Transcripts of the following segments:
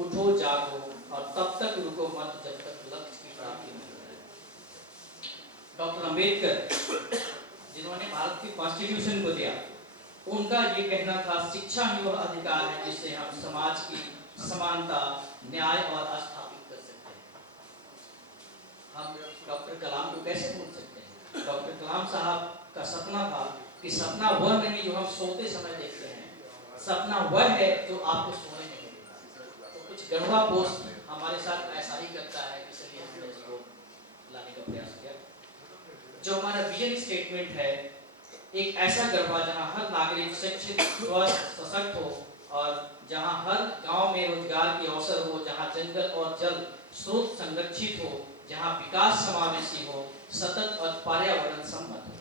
उठो जागो और तब तक रुको मत जब तक लक्ष्य की प्राप्ति न हो जाए। डॉक्टर अंबेडकर जिन्होंने भारत की कॉन्स्टिट्यूशन को दिया, उनका ये कहना था शिक्षा ही वह अधिकार है जिससे हम समाज की समानता, न्याय और स्थापित कर सकते हैं। हम डॉक्टर कलाम को कैसे भूल सकते हैं? डॉक्टर कलाम साहब का सपना था कि सपना वह नहीं जो हम सोते समय देखते हैं, सपना वह है जो आपको सोने नहीं देता। तो कुछ गढ़वा पोस्ट हमारे साथ ऐसा ही करता है, इसलिए हमने इसको लाने का प्रयास किया। जो हमारा विजन स्टेटमेंट है, एक ऐसा गढ़वा जहां हर नागरिक शिक्षित, स्वस्थ, सशक्त हो और जहां हर गांव में रोजगार के अवसर हो, जहां जंगल और जल स्रोत संरक्षित हो, जहां विकास समावेशी हो, सतत और पर्यावरण सम्मत हो।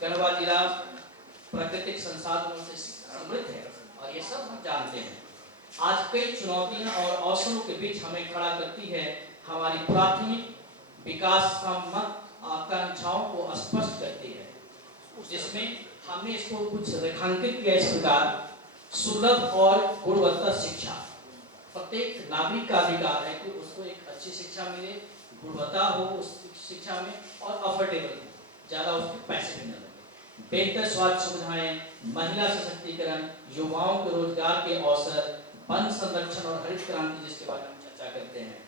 गढ़वा जिला प्राकृतिक संसाधनों से समृद्ध है और ये सब हम जानते हैं। आज कई चुनौतियां और अवसरों के बीच हमें खड़ा करती है हमारी प्राथमिक विकास सम्मत आकांक्षाओं को स्पष्ट करती है, जिसमें हमने इसको कुछ रेखांकित किया इस प्रकार। सुलभ और गुणवत्ता शिक्षा, प्रत्येक नागरिक का अधिकार है कि उसको एक अच्छी शिक्षा मिले, गुणवत्ता हो उस शिक्षा में और अफोर्डेबल हो, ज़्यादा उसके पैसे भी न लगे। बेहतर स्वास्थ्य सुविधाएं, महिला सशक्तिकरण, युवाओं के रोजगार के अवसर, वन संरक्षण और हरित क्रांति जिसके बारे में हम चर्चा करते हैं।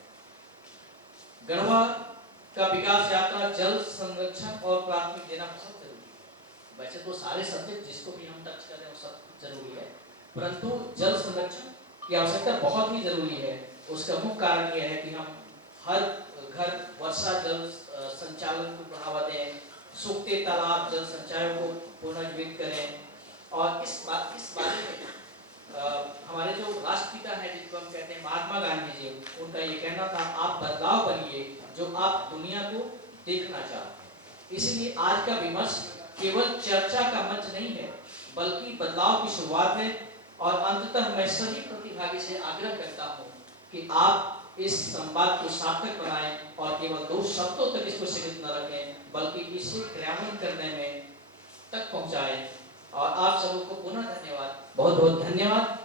गढ़वा का विकास यात्रा जल संरक्षण और प्राथमिक देना बहुत जरूरी है। वैसे तो सारे सब्जेक्ट जिसको भी हम टच कर रहे हैं वो सब जरूरी है, परंतु जल संरक्षण की आवश्यकता बहुत ही जरूरी है। उसका मुख्य कारण यह है कि हम हर घर वर्षा जल संचालन को बढ़ावा दें, सूखते तालाब जल संचय को पुनर्जीवित करें। और इस बारे में हमारे जो राष्ट्रपिता है जिनको हम कहते हैं महात्मा गांधी जी, उनका ये कहना था आप बदलाव बनिए जो आप दुनिया को देखना चाहते हैं। इसलिए आज का विमर्श केवल चर्चा का मंच नहीं है, बल्कि बदलाव की शुरुआत है। और अंततः मैं सभी प्रतिभागी से आग्रह करता हूँ कि आप इस संवाद को सार्थक बनाएं और केवल 2 शब्दों तक इसको सीमित न रखें, बल्कि इसे क्रियान्वयन करने में तक पहुँचाएं। और आप सबको पुनः धन्यवाद, बहुत बहुत धन्यवाद।